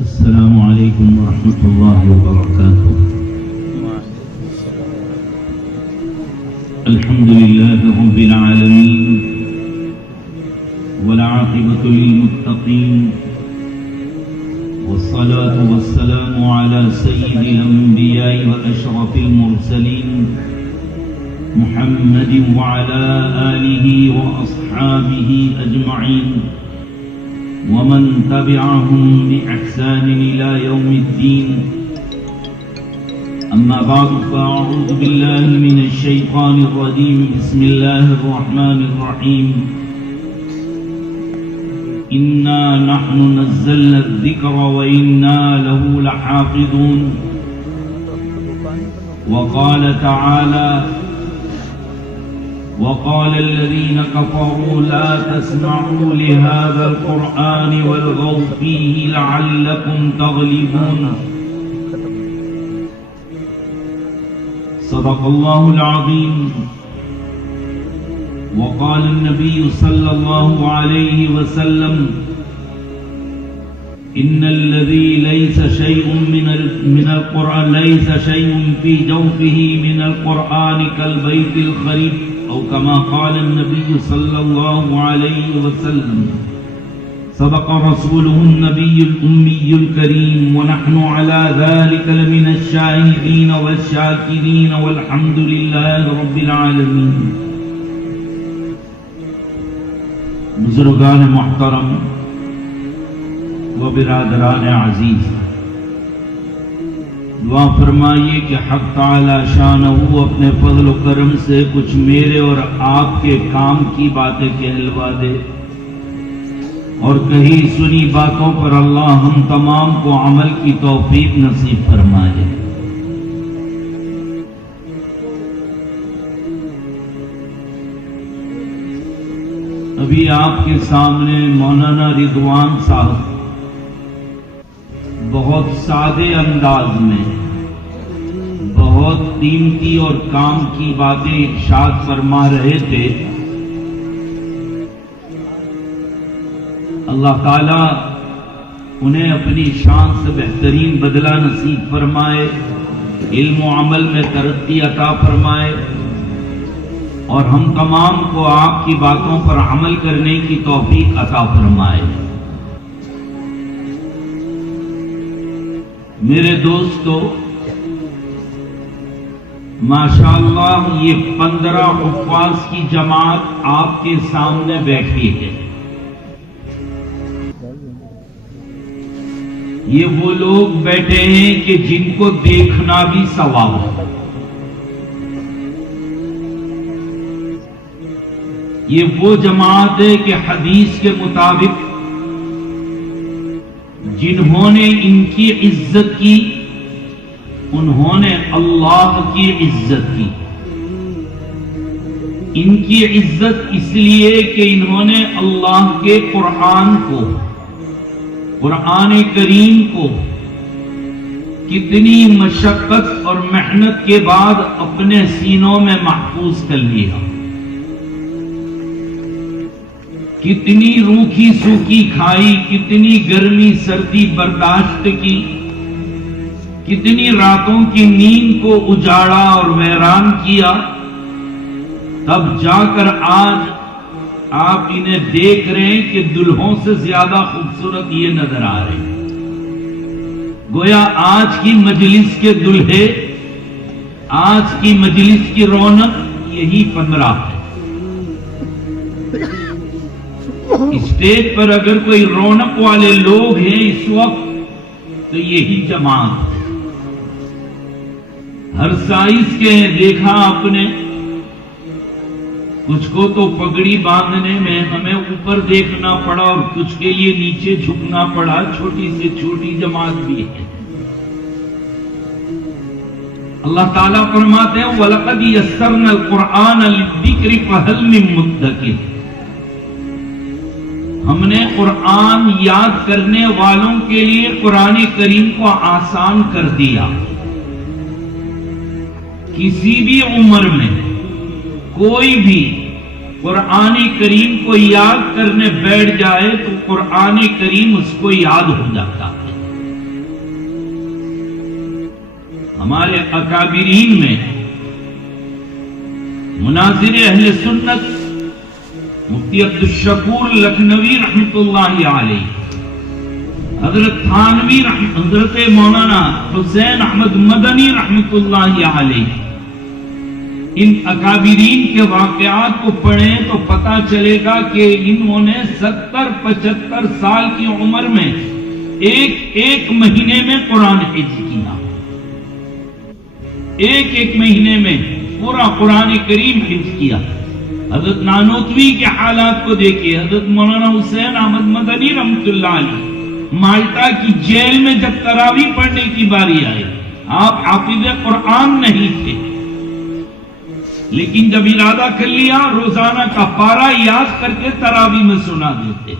السلام عليكم ورحمة الله وبركاته. الحمد لله رب العالمين والعاقبة للمتقين والصلاة والسلام على سيد الأنبياء وأشرف المرسلين محمد وعلى آله وأصحابه أجمعين ومن تبعهم بإحسان إلى يوم الدين. أما بعد فأعوذ بالله من الشيطان الرجيم. بسم الله الرحمن الرحيم. إنا نحن نزلنا الذكر وإنا له لحافظون. وقال تعالى: وقال الذين كفروا لا تسمعوا لهذا القرآن والغوا فيه لعلكم تغلبون. صدق الله العظيم. وقال النبي صلى الله عليه وسلم: إن الذي ليس شيء من القرآن ليس شيء في جوفه من القرآن كالبيت الخريف، أو كما قال النبي صلى الله عليه وسلم. صدق رسوله النبي الأمي الكريم، ونحن على ذلك لمن الشاهدين والشاكرين والحمد لله رب العالمين. بزرگان محترم و برادران عزیز، دعا فرمائیے کہ حق تعالی شانہ اپنے فضل و کرم سے کچھ میرے اور آپ کے کام کی باتیں کہلوا دے، اور کہی سنی باتوں پر اللہ ہم تمام کو عمل کی توفیق نصیب فرمائے. ابھی آپ کے سامنے مولانا رضوان صاحب بہت سادے انداز میں بہت قیمتی اور کام کی باتیں ارشاد فرما رہے تھے. اللہ تعالی انہیں اپنی شان سے بہترین بدلہ نصیب فرمائے، علم و عمل میں ترقی عطا فرمائے، اور ہم تمام کو آپ کی باتوں پر عمل کرنے کی توفیق عطا فرمائے. میرے دوستو، ماشاءاللہ یہ 15 حفاظ کی جماعت آپ کے سامنے بیٹھی ہے. یہ وہ لوگ بیٹھے ہیں کہ جن کو دیکھنا بھی ثواب ہے. یہ وہ جماعت ہے کہ حدیث کے مطابق جنہوں نے ان کی عزت کی انہوں نے اللہ کی عزت کی. ان کی عزت اس لیے کہ انہوں نے اللہ کے قرآن کو، قرآن کریم کو کتنی مشقت اور محنت کے بعد اپنے سینوں میں محفوظ کر لیا. کتنی روکھی سوکھی کھائی، کتنی گرمی سردی برداشت کی، کتنی راتوں کی نیند کو اجاڑا اور ویران کیا، تب جا کر آج آپ انہیں دیکھ رہے ہیں کہ دلہوں سے زیادہ خوبصورت یہ نظر آ رہے ہیں. گویا آج کی مجلس کے دلہے، آج کی مجلس کی رونق یہی 15 ہے. اسٹیج پر اگر کوئی رونق والے لوگ ہیں اس وقت تو یہی جماعت ہے. ہر سائز کے ہیں، دیکھا آپ نے. کچھ کو تو پگڑی باندھنے میں ہمیں اوپر دیکھنا پڑا اور کچھ کے لیے نیچے جھکنا پڑا. چھوٹی سے چھوٹی جماعت بھی ہے. اللہ تعالیٰ فرماتے ہیں وَلَقَدْ يَسَّرْنَا الْقُرْآنَ لِلذِّكْرِ فَهَلْ مِن مُدَّكِرٍ. ہم نے قرآن یاد کرنے والوں کے لیے قرآن کریم کو آسان کر دیا. کسی بھی عمر میں کوئی بھی قرآن کریم کو یاد کرنے بیٹھ جائے تو قرآن کریم اس کو یاد ہو جاتا ہے. ہمارے اکابرین میں مناظر اہل سنت مفتی عبدالشکور لکھنوی رحمۃ اللہ علیہ، حضرت تھانوی حضرت مولانا حسین احمد مدنی رحمۃ اللہ علیہ، ان اکابرین کے واقعات کو پڑھیں تو پتا چلے گا کہ انہوں نے 70-75 سال کی عمر میں ایک مہینے میں قرآن حفظ کیا، ایک مہینے میں پورا قرآن کریم حفظ کیا۔ حضرت نانوتوی کے حالات کو دیکھیے، حضرت مولانا حسین احمد مدنی رحمۃ اللہ علیہ مالٹا کی جیل میں جب تراویح پڑھنے کی باری آئی، آپ حافظ قرآن نہیں تھے، لیکن جب ارادہ کر لیا روزانہ کا پارہ یاد کر کے تراویح میں سنا دیتے،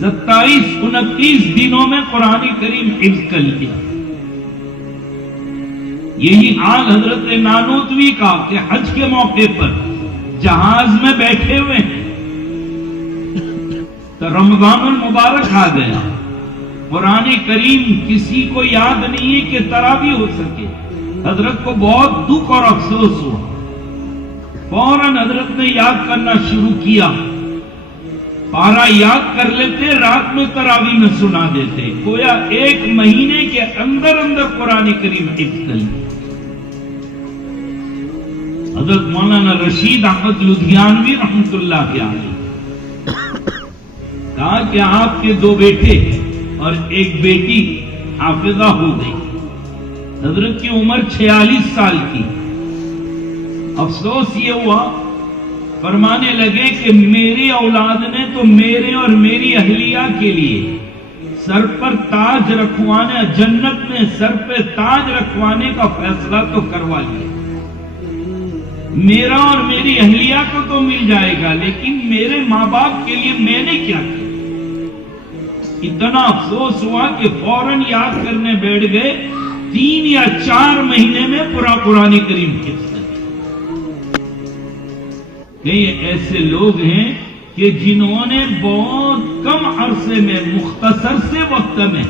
27-29 دنوں میں قرآن کریم حفظ کر لیا۔ یہی حال حضرت نانوتوی کا کہ حج کے موقع پر جہاز میں بیٹھے ہوئے ہیں تو رمضان المبارک آ گیا، قرآن کریم کسی کو یاد نہیں ہے کہ تراویح ہو سکے، حضرت کو بہت دکھ اور افسوس ہوا، فوراً حضرت نے یاد کرنا شروع کیا، پارا یاد کر لیتے، رات میں تراویح میں سنا دیتے، گویا 1 مہینے کے اندر قرآن کریم حفظ کر لیا۔ حضرت مولانا رشید احمد لدھیانوی رحمۃ اللہ علیہ کہا کہ آپ کے 2 بیٹے اور 1 بیٹی حافظہ ہو گئی، حضرت کی عمر 46 سال کی، افسوس یہ ہوا، فرمانے لگے کہ میری اولاد نے تو میرے اور میری اہلیہ کے لیے سر پر تاج رکھوانے، جنت میں سر پہ تاج رکھوانے کا فیصلہ تو کروا لیا، میرا اور میری اہلیہ کو تو مل جائے گا، لیکن میرے ماں باپ کے لیے میں نے کیا کیا؟ اتنا افسوس ہوا کہ فوراً یاد کرنے بیٹھ گئے، 3 یا 4 مہینے میں پورا قرآن کریم حفظ کر لیا۔ کئی ایسے لوگ ہیں کہ جنہوں نے بہت کم عرصے میں، مختصر سے وقت میں،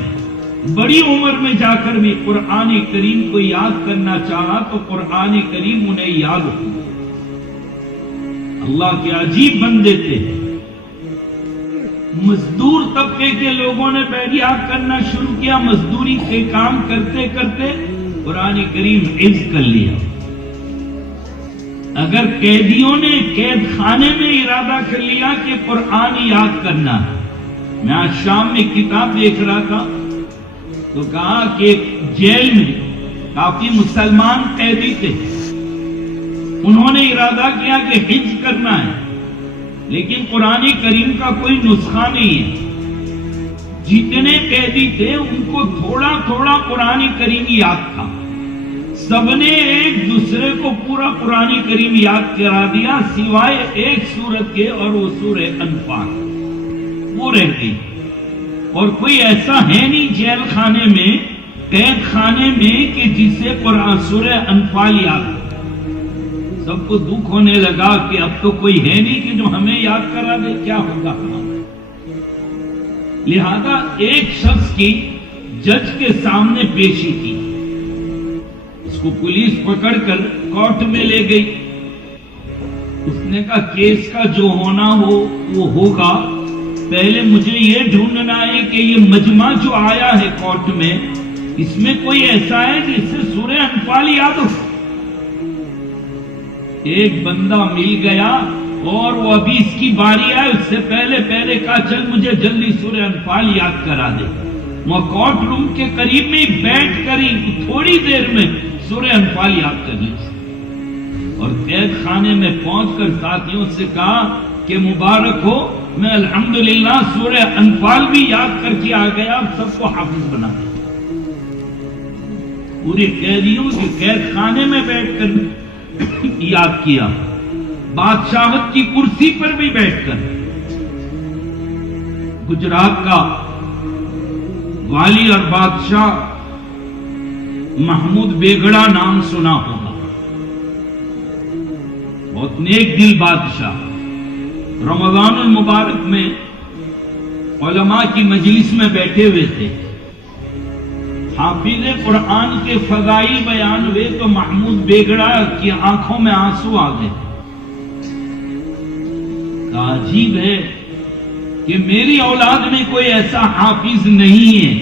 بڑی عمر میں جا کر بھی قرآن کریم کو یاد کرنا چاہا تو قرآن کریم انہیں یاد ہو گیا۔ اللہ کے عجیب بندے تھے، مزدور طبقے کے لوگوں نے بیٹھ یاد کرنا شروع کیا، مزدوری کے کام کرتے کرتے قرآن کریم حفظ کر لیا۔ اگر قیدیوں نے قید خانے میں ارادہ کر لیا کہ قرآن یاد کرنا ہے، میں آج شام میں کتاب دیکھ رہا تھا تو کہا کہ جیل میں کافی مسلمان قیدی تھے، انہوں نے ارادہ کیا کہ حفظ کرنا ہے، لیکن قرآن کریم کا کوئی نسخہ نہیں ہے، جتنے قیدی تھے ان کو تھوڑا تھوڑا قرآن کریم یاد تھا، سب نے ایک دوسرے کو پورا قرآن کریم یاد کرا دیا سوائے ایک سورت کے، اور وہ سورہ انفال، وہ رہ گئی۔ اور کوئی ایسا ہے نہیں جیل خانے میں، قید خانے میں کہ جسے قرآن سورہ انفال یاد ہو۔ سب کو دکھ ہونے لگا کہ اب تو کوئی ہے نہیں کہ جو ہمیں یاد کرا دے، کیا ہوگا ہمارا؟ لہذا ایک شخص کی جج کے سامنے پیشی کی، اس کو پولیس پکڑ کر کورٹ میں لے گئی، اس نے کہا کیس کا جو ہونا ہو وہ ہوگا، پہلے مجھے یہ ڈھونڈنا ہے کہ یہ مجمع جو آیا ہے کورٹ میں، اس میں کوئی ایسا ہے جس سے سورہ انفال یاد ہو۔ ایک بندہ مل گیا اور وہ ابھی اس کی باری آئے اس سے پہلے کہا چل مجھے جلدی سورہ انفال یاد کرا دے۔ وہ کورٹ روم کے قریب میں بیٹھ کر ہی تھوڑی دیر میں سورہ انفال یاد کر لی، اور قید خانے میں پہنچ کر ساتھیوں سے کہا کہ مبارک ہو، میں الحمدللہ سورہ انفال بھی یاد کر کے آ گیا، سب کو حافظ بنا دیا۔ پورے قیدیوں کے قید خانے میں بیٹھ کر یاد کیا، بادشاہت کی کرسی پر بھی بیٹھ کر۔ گجرات کا والی اور بادشاہ محمود بیگڑا نام سنا ہوگا، بہت نیک دل بادشاہ۔ رمضان المبارک میں علماء کی مجلس میں بیٹھے ہوئے تھے، حافظ قرآن کے فضائی بیان ہوئے تو محمود بیگڑا کی آنکھوں میں آنسو آ گئے. عجیب ہے کہ میری اولاد میں کوئی ایسا حافظ نہیں ہے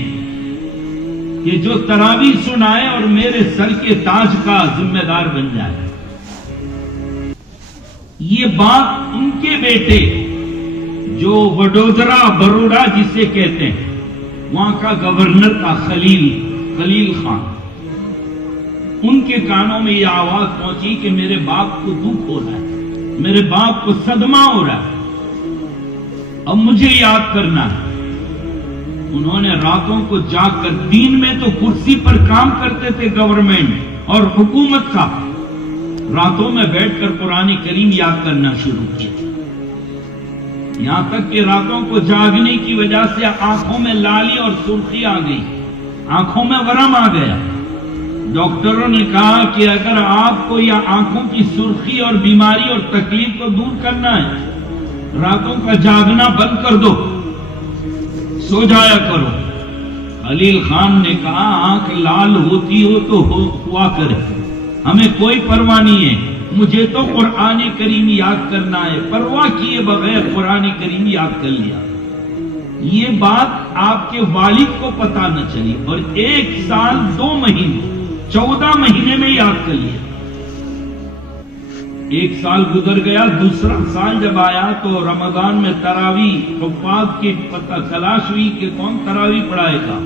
کہ جو تراویح سنائے اور میرے سر کے تاج کا ذمہ دار بن جائے. یہ بات ان کے بیٹے جو وڈودرا بروڑا جسے کہتے ہیں وہاں کا گورنر تھا خلیل خان، ان کے کانوں میں یہ آواز پہنچی کہ میرے باپ کو دکھ ہو رہا ہے، میرے باپ کو صدمہ ہو رہا ہے، اب مجھے یاد کرنا ہے. انہوں نے راتوں کو جاگ کر، دین میں تو کرسی پر کام کرتے تھے گورنمنٹ اور حکومت کا، راتوں میں بیٹھ کر قرآن کریم یاد کرنا شروع کیا. یہاں تک کہ راتوں کو جاگنے کی وجہ سے آنکھوں میں لالی اور سرخی آ گئی، آنکھوں میں ورم آ گیا. ڈاکٹروں نے کہا کہ اگر آپ کو یہ آنکھوں کی سرخی اور بیماری اور تکلیف کو دور کرنا ہے، راتوں کا جاگنا بند کر دو، سو جایا کرو. خلیل خان نے کہا آنکھ لال ہوتی ہو تو ہوا کرے، ہمیں کوئی پرواہ نہیں ہے، مجھے تو قرآن کریم یاد کرنا ہے. پرواہ کیے بغیر قرآن کریم یاد کر لیا. یہ بات آپ کے والد کو پتہ نہ چلی اور 1 سال 2 مہینے 14 مہینے میں یاد کر لیا. 1 سال گزر گیا، دوسرا سال جب آیا تو رمضان میں تراویح حفاظ کی پتہ تلاش ہوئی کہ کون تراویح پڑھائے گا.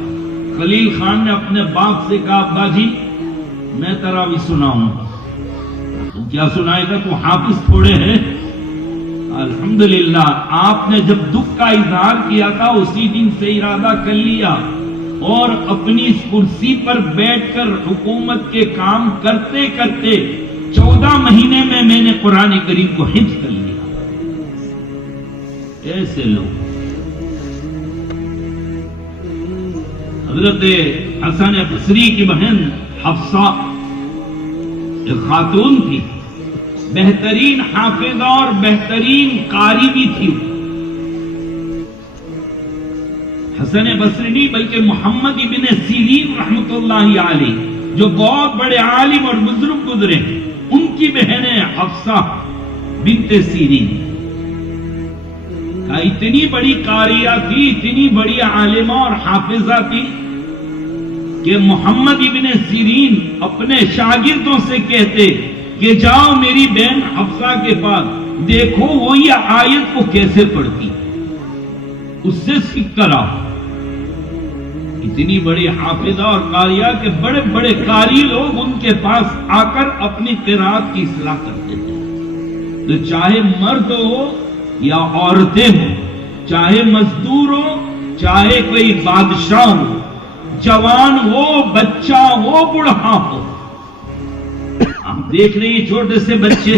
خلیل خان نے اپنے باپ سے کہا ابا جی میں تراویح سناؤں. کیا سنائے گا، تو حافظ تھوڑے ہیں. الحمدللہ آپ نے جب دکھ کا اظہار کیا تھا اسی دن سے ارادہ کر لیا اور اپنی اس کرسی پر بیٹھ کر حکومت کے کام کرتے کرتے 14 مہینے میں نے قرآن کریم کو حفظ کر لیا. ایسے لوگ. حضرت حسن بصری کی بہن حفصہ ایک خاتون تھی، بہترین حافظہ اور بہترین قاری بھی تھی. حسن بصری نہیں بلکہ محمد ابن سیرین رحمت اللہ علیہ جو بہت بڑے عالم اور بزرگ گزرے، ان کی بہن ہے حفصہ بنت سیرین. اتنی بڑی قاریہ تھی، اتنی بڑی عالمہ اور حافظہ تھی کہ محمد ابن سیرین اپنے شاگردوں سے کہتے کہ جاؤ میری بہن حفصہ کے پاس، دیکھو وہ یہ آیت کو کیسے پڑھتی، اس سے سیکھ کر آؤ. اتنی بڑی حافظہ اور قاریہ کہ بڑے بڑے قاری لوگ ان کے پاس آ کر اپنی قرات کی اصلاح کرتے تھے. تو چاہے مرد ہو یا عورتیں ہوں، چاہے مزدور ہو چاہے کوئی بادشاہ ہو، جوان ہو بچہ ہو بوڑھا ہو. آپ دیکھ رہے ہیں چھوٹے سے بچے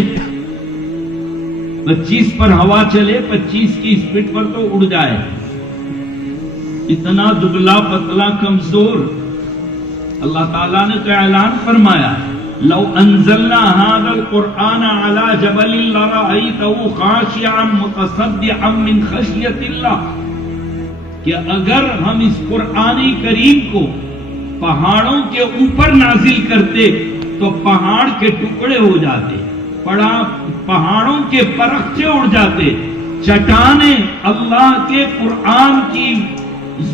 25 پر ہوا چلے 25 کی اسپیڈ پر تو اڑ جائے، اتنا دبلا پتلا کمزور. اللہ تعالیٰ نے تو اعلان فرمایا لو انزلنا هذا القرآن على جبل لرأيته خاشعا متصدعا من خشية الله، کہ اگر ہم اس قرآن کریم کو پہاڑوں کے اوپر نازل کرتے تو پہاڑ کے ٹکڑے ہو جاتے، پہاڑوں کے پرخچے اڑ جاتے. چٹانیں اللہ کے قرآن کی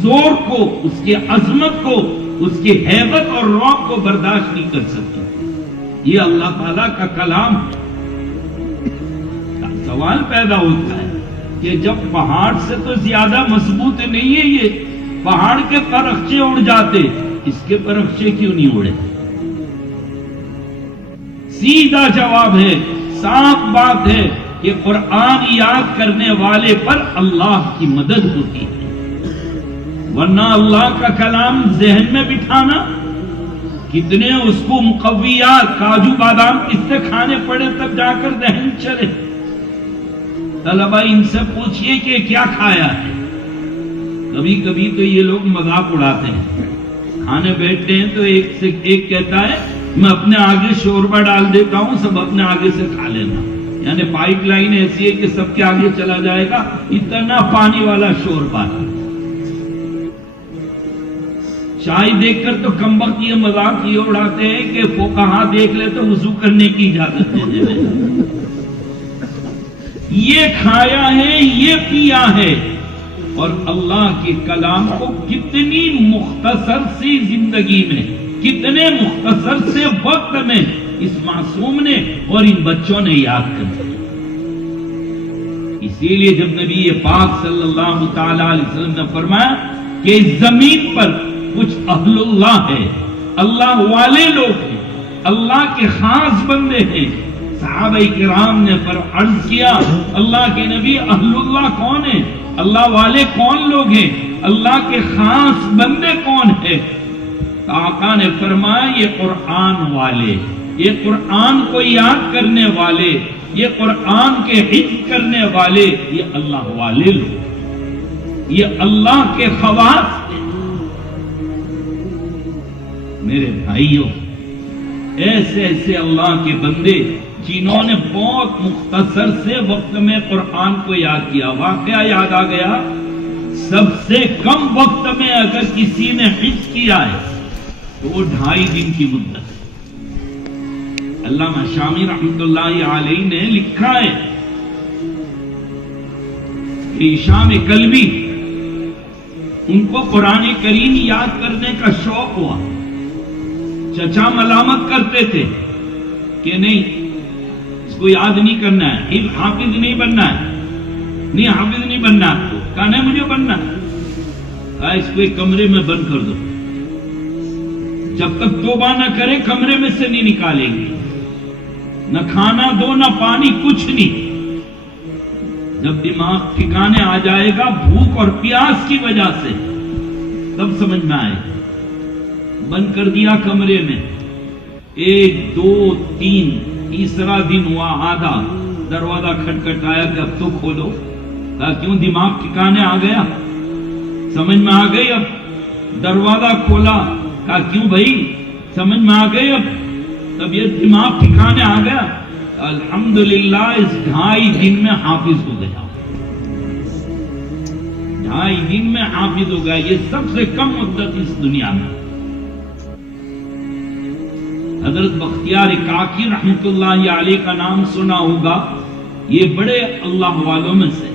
زور کو، اس کی عظمت کو، اس کی ہیبت اور رعب کو برداشت نہیں کر سکتی. یہ اللہ تعالیٰ کا کلام ہے. سوال پیدا ہوتا ہے کہ جب پہاڑ سے تو زیادہ مضبوط نہیں ہے، یہ پہاڑ کے پرخچے اڑ جاتے، اس کے پرخچے کیوں نہیں اڑے؟ سیدھا جواب ہے، صاف بات ہے کہ قرآن یاد کرنے والے پر اللہ کی مدد ہوتی ہے، ورنہ اللہ کا کلام ذہن میں بٹھانا، کتنے اس کو مقویات کاجو بادام کس سے کھانے پڑے تب جا کر ذہن چلے. طلبہ ان سے پوچھئے کہ کیا کھایا ہے. کبھی کبھی تو یہ لوگ مذاق اڑاتے ہیں، کھانے بیٹھتے ہیں تو ایک سے ایک کہتا ہے میں اپنے آگے شوربہ ڈال دیتا ہوں، سب اپنے آگے سے کھا لینا. یعنی پائپ لائن ایسی ہے کہ سب کے آگے چلا جائے گا، اتنا پانی والا شوربہ. چائے دیکھ کر تو کم وقت یہ مذاق یہ اڑاتے ہیں کہ فقہا دیکھ لے تو وضو کرنے کی اجازت دے دے. یہ کھایا ہے، یہ پیا ہے، اور اللہ کے کلام کو کتنی مختصر سی زندگی میں، کتنے مختصر سے وقت میں اس معصوم نے اور ان بچوں نے یاد کر دیا. اسی لیے جب نبی پاک صلی اللہ تعالی علیہ وسلم نے فرمایا کہ اس زمین پر کچھ اہل اللہ ہے، اللہ والے لوگ ہیں، اللہ کے خاص بندے ہیں، صحابہ کرام نے عرض کیا اللہ کے نبی اہل اللہ کون ہیں، اللہ والے کون لوگ ہیں، اللہ کے خاص بندے کون ہیں؟ آقا نے فرمایا یہ قرآن والے، یہ قرآن کو یاد کرنے والے، یہ قرآن کے حفظ کرنے والے، یہ اللہ والے لوگ، یہ اللہ کے خواص ہیں. میرے بھائیوں، ایسے ایسے اللہ کے بندے جنہوں نے بہت مختصر سے وقت میں قرآن کو یاد کیا. واقعہ یاد آ گیا، سب سے کم وقت میں اگر کسی نے حفظ کیا ہے تو وہ 2.5 دن کی مدت. علامہ شامی رحمۃ اللہ علیہ نے لکھا ہے کہ ہشام کلبی ان کو قرآن کریم یاد کرنے کا شوق ہوا. چچا ملامت کرتے تھے کہ نہیں اس کو یاد نہیں کرنا ہے، حافظ نہیں بننا ہے، نہیں حافظ نہیں بننا ہے. کہا نہیں مجھے بننا ہے. کہا اس کو ایک کمرے میں بند کر دو، جب تک توبہ نہ کرے کمرے میں سے نہیں نکالیں گے، نہ کھانا دو نہ پانی، کچھ نہیں. جب دماغ ٹھکانے آ جائے گا بھوک اور پیاس کی وجہ سے تب سمجھ میں آئے. بند کر دیا کمرے میں. 1 2 3 تیسرا دن ہوا، آدھا دروازہ کھٹکھٹایا کہ اب تو کھولو. کہا کیوں؟ دماغ ٹھکانے آ گیا، سمجھ میں آ گئی. اب دروازہ کھولا. کہا کیوں بھائی؟ سمجھ میں آ گئی. اب طبیعت دماغ ٹھکانے آ گیا. الحمدللہ اس 2.5 دن میں حافظ ہو گیا. 2.5 دن میں حافظ ہو گیا. یہ سب سے کم مدت اس دنیا میں. حضرت بختیار کاکی رحمت اللہ علیہ کا نام سنا ہوگا، یہ بڑے اللہ والوں میں سے.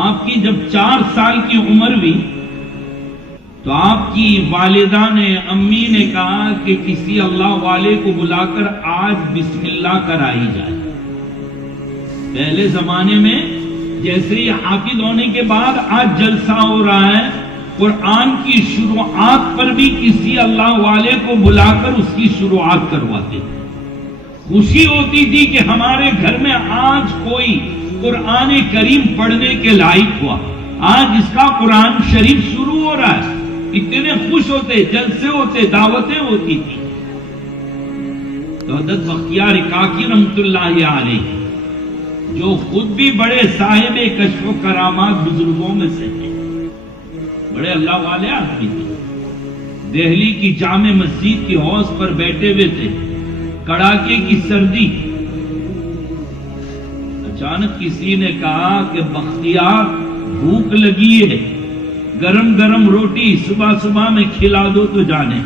آپ کی جب 4 سال کی عمر ہوئی تو آپ کی والدہ نے، امی نے کہا کہ کسی اللہ والے کو بلا کر آج بسم اللہ کرائی جائے. پہلے زمانے میں جیسے ہی حافظ ہونے کے بعد آج جلسہ ہو رہا ہے، قرآن کی شروعات پر بھی کسی اللہ والے کو بلا کر اس کی شروعات کرواتے تھے. خوشی ہوتی تھی کہ ہمارے گھر میں آج کوئی قرآن کریم پڑھنے کے لائق ہوا، آج اس کا قرآن شریف شروع ہو رہا ہے. اتنے خوش ہوتے، جلسے ہوتے، دعوتیں ہوتی تھی. تو حضرت بختیار کاکی رحمت اللہ علیہ جو خود بھی بڑے صاحب کشف و کرامات بزرگوں میں سے ہیں، بڑے اللہ والے آدمی تھے. دہلی کی جامع مسجد کی حوض پر بیٹھے ہوئے تھے، کڑاکے کی سردی. اچانک کسی نے کہا کہ بختیار بھوک لگی ہے، گرم گرم روٹی صبح صبح میں کھلا دو تو جانے.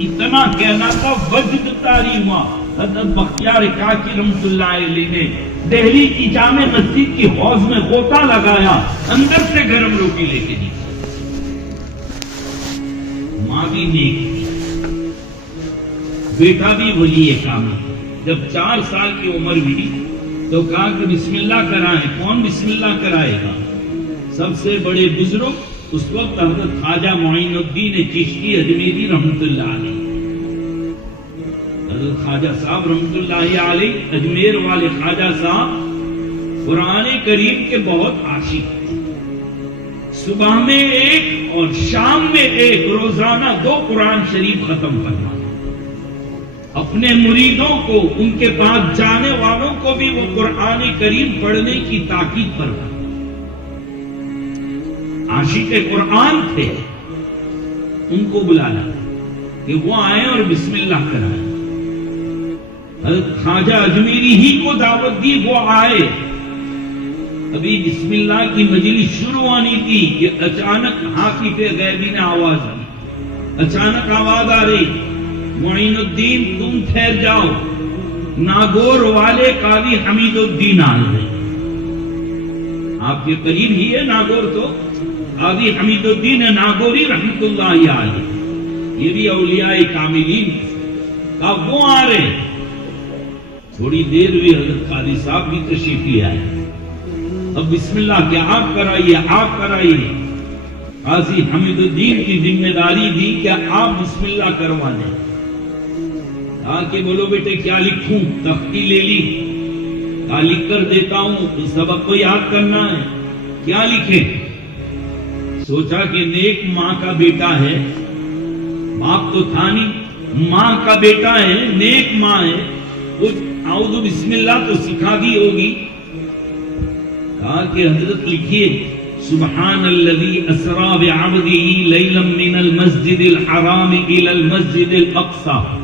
اتنا کہنا تھا، وجد طاری ہوا. حضرت بختیار کاکی رحمت اللہ علیہ نے دہلی کی جامع مسجد کی حوض میں غوطہ لگایا، اندر سے گرم روٹی لے کے دی. ماں بھی نیک تھی، بیٹا بھی ولی کام. جب 4 سال کی عمر ہوئی تو کہا کہ بسم اللہ کرائیں. کون بسم اللہ کرائے گا؟ سب سے بڑے بزرگ اس وقت حضرت خواجہ معین الدین چشتی اجمیری رحمت اللہ علیہ. حضرت خواجہ صاحب رحمت اللہ علیہ، اجمیر والے خواجہ صاحب قرآن کریم کے بہت عاشق تھے. صبح میں 1 اور شام میں 1 روزانہ 2 قرآن شریف ختم کرنا. اپنے مریدوں کو، ان کے پاس جانے والوں کو بھی وہ قرآن کریم پڑھنے کی تاکید فرماتے. عاشق قرآن تھے. ان کو بلانا کہ وہ آئیں اور بسم اللہ کرائیں. حضرت خواجہ اجمیری ہی کو دعوت دی، وہ آئے. ابھی بسم اللہ کی مجلس شروع ہونی تھی کہ اچانک حافظ غیبی نے آواز دی، اچانک آواز آ رہی، معین الدین تم ٹھہر جاؤ، ناگور والے قاضی حمید الدین آ گئے۔ آپ کے قریب ہی ہے ناگور، تو قاضی حمید الدین ناگوری رحمت اللہ علیہ، یہ بھی اولیاء کاملین کا وہ آ رہے۔ تھوڑی دیر ہوئی، حضرت قاضی صاحب بھی تشریف لے آئے۔ اب بسم اللہ کہ آپ کرائیے، آپ کرائیے۔ قاضی حمید الدین کی ذمہ داری دی کہ آپ بسم اللہ کروا دیں۔ کہا کہ بولو بیٹے کیا لکھوں؟ تختی لے لی، کہا لکھ کر دیتا ہوں، اس سبق کو یاد کرنا ہے، کیا لکھیں؟ سوچا کہ نیک ماں کا بیٹا ہے، باپ تو تھا نہیں، ماں کا بیٹا ہے، نیک ماں ہے، اعوذ بسم اللہ تو سکھا دی ہوگی۔ کہا کہ حضرت لکھیے سبحان الذی اسری بعبدہ لیلا من المسجد الحرام الی المسجد الاقصی۔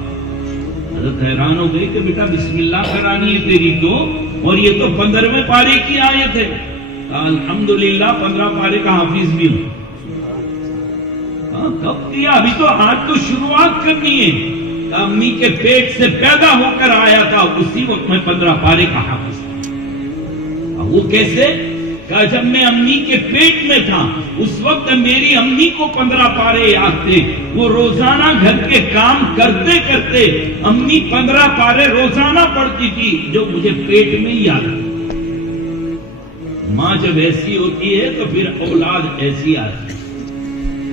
حضرت حیران ہو گئی کہ بیٹا بسم اللہ کرانی ہے تیری تو، اور یہ تو 15ویں پارے کی آیت ہے۔ کہا الحمدللہ 15 پارے کا حافظ بھی ہوں۔ کب کیا؟ ابھی تو آج تو شروعات کرنی ہے۔ امی کے پیٹ سے پیدا ہو کر آیا تھا، اسی وقت میں 15 پارے کا حافظ تھا۔ وہ کیسے؟ کہ جب میں امی کے پیٹ میں تھا اس وقت میری امی کو 15 پارے یاد تھے۔ وہ روزانہ گھر کے کام کرتے کرتے امی 15 پارے روزانہ پڑھتی تھی، جو مجھے پیٹ میں ہی یاد تھا۔ ماں جب ایسی ہوتی ہے تو پھر اولاد ایسی آتی ہے۔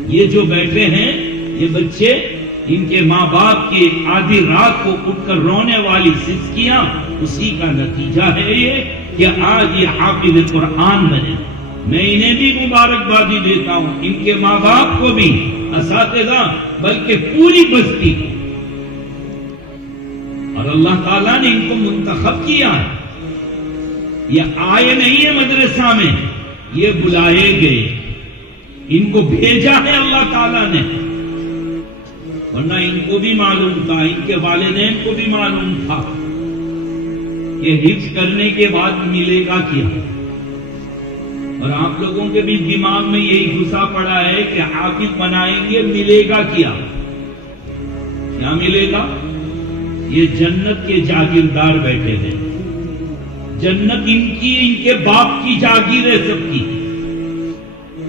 یہ جو بیٹھے ہیں یہ بچے، ان کے ماں باپ کی آدھی رات کو اٹھ کر رونے والی سسکیاں، اسی کا نتیجہ ہے یہ کہ آج یہ حافظ قرآن بنے۔ میں انہیں بھی مبارکبادی دیتا ہوں، ان کے ماں باپ کو بھی، اساتذہ، بلکہ پوری بستی کو۔ اور اللہ تعالیٰ نے ان کو منتخب کیا ہے، یہ آئے نہیں ہے مدرسہ میں، یہ بلائے گئے، ان کو بھیجا ہے اللہ تعالیٰ نے۔ ورنہ ان کو بھی معلوم تھا، ان کے والدین کو بھی معلوم تھا کہ حفظ کرنے کے بعد ملے گا کیا۔ اور آپ لوگوں کے بھی دماغ میں یہی گھسا پڑا ہے کہ حافظ بنائیں گے، ملے گا کیا؟ کیا ملے گا؟ یہ جنت کے جاگیردار بیٹھے ہیں، جنت ان کی، ان کے باپ کی جاگیر ہے سب کی۔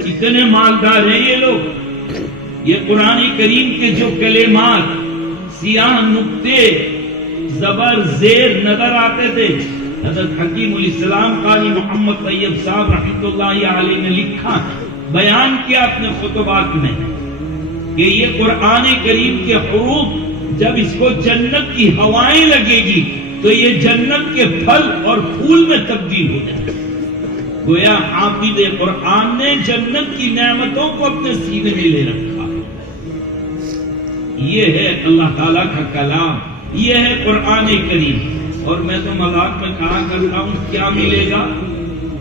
اتنے مالدار ہیں یہ لوگ۔ یہ قرآن کریم کے جو کلمات سیاہ نقطے زبر زیر نظر آتے تھے، حضرت حکیم الاسلام قاری محمد طیب صاحب رحمۃ اللہ علیہ نے لکھا، بیان کیا اپنے خطبات میں کہ یہ قرآن کریم کے حروف جب اس کو جنت کی ہوائیں لگے گی تو یہ جنت کے پھل اور پھول میں تبدیل ہو جائے گا۔ گویا حافظ قرآن نے جنت کی نعمتوں کو اپنے سینے میں لے رکھا۔ یہ ہے اللہ تعالیٰ کا کلام، یہ ہے قرآن کریم۔ اور میں تو مذاق میں کہا کرتا ہوں کیا ملے گا؟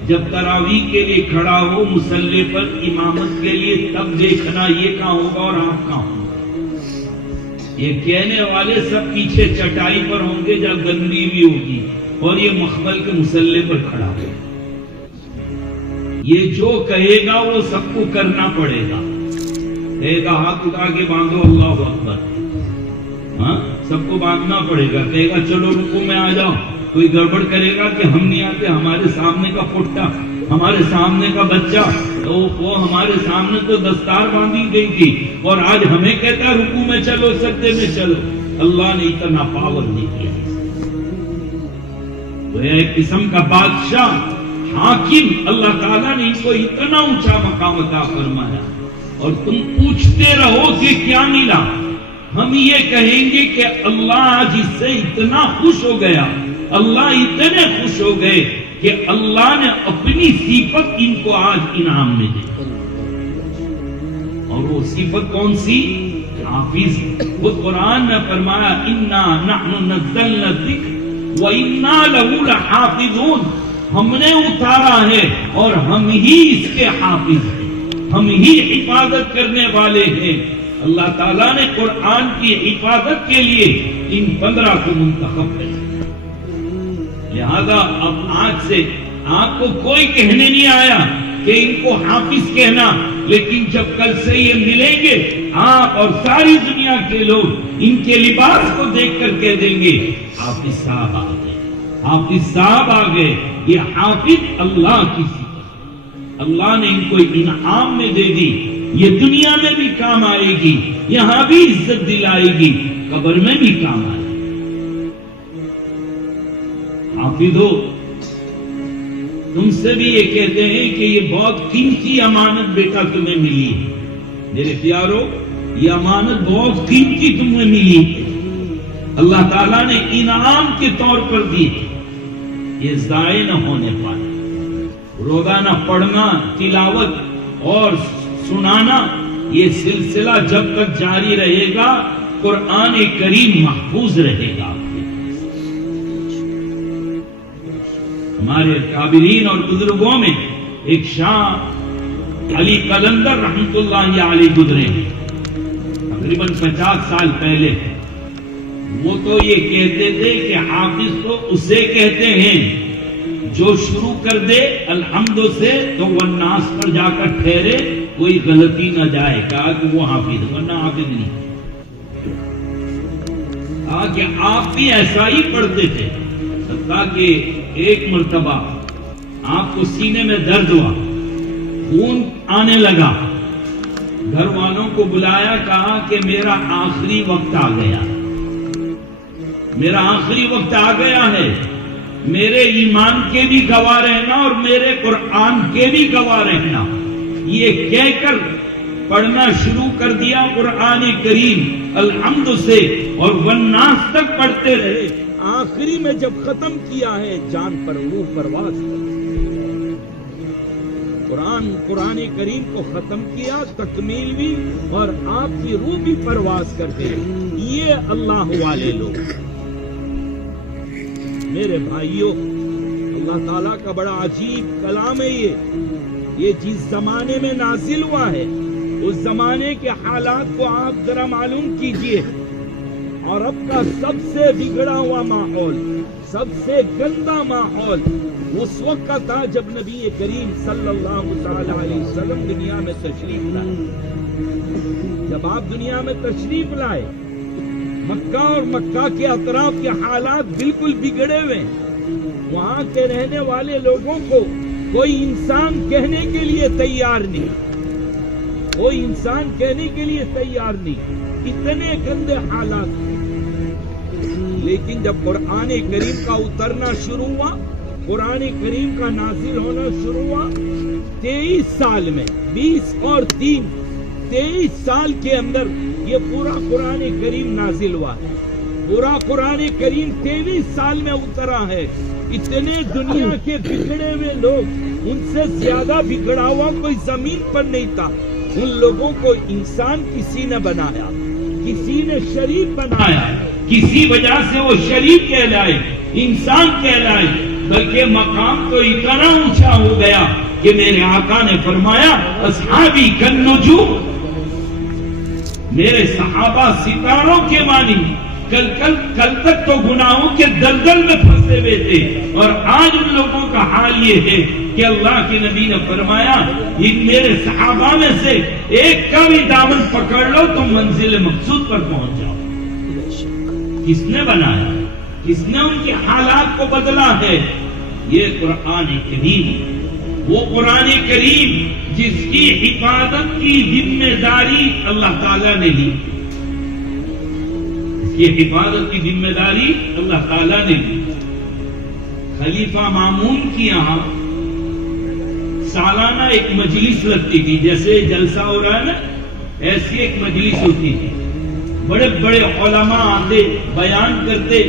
جب تراویح کے لیے کھڑا ہو مصلی پر امامت کے لیے، تب دیکھنا یہ کہاں ہوگا اور آپ کہاں ہوگا۔ یہ کہنے والے سب پیچھے چٹائی پر ہوں گے جب گندی بھی ہوگی، اور یہ مخمل کے مصلی پر کھڑا ہوگا۔ یہ جو کہے گا وہ سب کو کرنا پڑے گا۔ کہے گا ہاتھ اٹھا کے باندھو اللہ اکبر، ہاں سب کو باندھنا پڑے گا۔ کہے گا چلو رکوع میں آ جاؤ، کوئی گڑبڑ کرے گا کہ ہم نہیں آتے، ہمارے سامنے کا پھوٹا، ہمارے سامنے کا بچہ، تو وہ ہمارے سامنے تو دستار باندھی گئی تھی اور آج ہمیں کہتا ہے رکوع میں چلو، سجدے میں چلو۔ اللہ نے اتنا پاور نہیں کیا۔ وہ ایک قسم کا بادشاہ، حاکم، اللہ تعالیٰ نے ان کو اتنا اونچا مقام عطا فرمایا۔ اور تم پوچھتے رہو کہ کیا ملا، ہم یہ کہیں گے کہ اللہ آج اس سے اتنا خوش ہو گیا، اللہ اتنے خوش ہو گئے کہ اللہ نے اپنی صفت ان کو آج انعام میں دی۔ اور وہ صفت کون سی؟ حافظ۔ وہ قرآن نے فرمایا انا نحن نزلنا الذکر وَإِنَّا لَهُ لَحَافِظُونَ، ہم نے اتارا ہے اور ہم ہی اس کے حافظ ہیں، ہم ہی حفاظت کرنے والے ہیں۔ اللہ تعالیٰ نے قرآن کی حفاظت کے لیے ان 15 کو منتخب کیا۔ لہذا اب آج سے آپ کو کوئی کہنے نہیں آیا کہ ان کو حافظ کہنا، لیکن جب کل سے یہ ملیں گے آپ اور ساری دنیا کے لوگ ان کے لباس کو دیکھ کر کہہ دیں گے حافظ صاحب آ گئے، حافظ صاحب آ گئے۔ یہ حافظ اللہ کی صفت، اللہ نے ان کو انعام میں دے دی، یہ دنیا میں بھی کام آئے گی، یہاں بھی عزت دلائے گی، قبر میں بھی کام آئے گی۔ حافظ ہو، تم سے بھی یہ کہتے ہیں کہ یہ بہت قیمتی امانت بیٹا تمہیں ملی ہے، میرے پیارو یہ امانت بہت قیمتی تمہیں ملی ہے، اللہ تعالیٰ نے انعام کے طور پر دی، یہ ضائع نہ ہونے پائے۔ روزانہ پڑھنا، تلاوت اور سنانا، یہ سلسلہ جب تک جاری رہے گا قرآن کریم محفوظ رہے گا۔ ہمارے کابرین اور بزرگوں میں ایک شاہ علی قلندر رحمت اللہ علیہ گزرے تقریباً 50 سال پہلے۔ وہ تو یہ کہتے تھے کہ حافظ تو اسے کہتے ہیں جو شروع کر دے الحمد سے تو والناس پر جا کر ٹھہرے، کوئی غلطی نہ جائے، کہا کہ وہ حافظ، ورنہ حافظ نہیں۔ کہا کہ آپ بھی ایسا ہی پڑھتے تھے، حتیٰ کہ ایک مرتبہ آپ کو سینے میں درد ہوا، خون آنے لگا، گھر والوں کو بلایا، کہا کہ میرا آخری وقت آ گیا، میرا آخری وقت آ گیا ہے، میرے ایمان کے بھی گواہ رہنا اور میرے قرآن کے بھی گواہ رہنا۔ یہ کہہ کر پڑھنا شروع کر دیا قرآن کریم الحمد سے، اور والناس تک پڑھتے رہے۔ آخری میں جب ختم کیا ہے جان پر روح پرواز قرآن کریم کو ختم کیا، تکمیل بھی، اور آپ کی روح بھی پرواز کرتے ہیں۔ یہ اللہ والے لوگ میرے بھائیوں، اللہ تعالیٰ کا بڑا عجیب کلام ہے یہ جس زمانے میں نازل ہوا ہے اس زمانے کے حالات کو آپ ذرا معلوم کیجئے، اور اب کا سب سے بگڑا ہوا ماحول، سب سے گندا ماحول اس وقت کا تھا جب نبی کریم صلی اللہ تعالی علیہ وسلم دنیا میں تشریف لائے۔ جب آپ دنیا میں تشریف لائے، مکہ اور مکہ کے اطراف کے حالات بالکل بگڑے ہوئے، وہاں کے رہنے والے لوگوں کو کوئی انسان کہنے کے لیے تیار نہیں، کوئی انسان کہنے کے لیے تیار نہیں، اتنے گندے حالات۔ لیکن جب قرآن کریم کا اترنا شروع ہوا، قرآن کریم کا نازل ہونا شروع ہوا، 23 سال میں 20 اور 3 23 سال کے اندر یہ پورا قرآن کریم نازل ہوا ہے۔ پورا قرآن کریم 23 سال میں اترا ہے۔ اتنے دنیا کے بگڑے ہوئے لوگ، ان سے زیادہ بگڑا ہوا کوئی زمین پر نہیں تھا۔ ان لوگوں کو انسان کسی نے بنایا، کسی نے شریف بنایا، کسی وجہ سے وہ شریف کہلائے، انسان کہلائے، بلکہ مقام تو اتنا اونچا ہو گیا کہ میرے آقا نے فرمایا اصحابی کالنجوم، میرے صحابہ ستاروں کے مانی، کل تک تو گناہوں کے دلدل میں پھنسے ہوئے تھے، اور آج ان لوگوں کا حال یہ ہے کہ اللہ کے نبی نے فرمایا ان میرے صحابہ میں سے ایک کا بھی دامن پکڑ لو تو منزل مقصود پر پہنچ جاؤ۔ کس نے بنایا؟ کس نے ان کے حالات کو بدلا ہے؟ یہ قرآن کریم، وہ قرآن کریم جس کی حفاظت کی ذمہ داری اللہ تعالیٰ نے لی، یہ حفاظت کی ذمہ داری اللہ تعالیٰ نے لی۔ خلیفہ مامون کی یہاں سالانہ ایک مجلس لگتی تھی، جیسے جلسہ ہو رہا ہے نا، ایسی ایک مجلس ہوتی تھی، بڑے بڑے علماء آتے، بیان کرتے،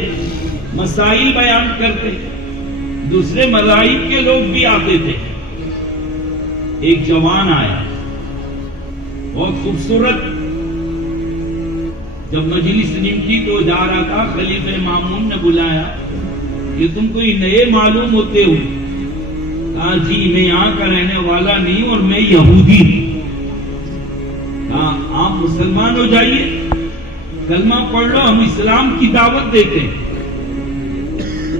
مسائل بیان کرتے، دوسرے مذاہب کے لوگ بھی آتے تھے۔ ایک جوان آیا، بہت خوبصورت، جب مجلس نمٹی تو جا رہا تھا، خلیفہ مامون نے بلایا کہ تم کوئی نئے معلوم ہوتے ہو؟ کہا جی میں یہاں کا رہنے والا نہیں اور میں یہودی ہوں۔ کہا آپ مسلمان ہو جائیے، کلمہ پڑھ لو، ہم اسلام کی دعوت دیتے ہیں۔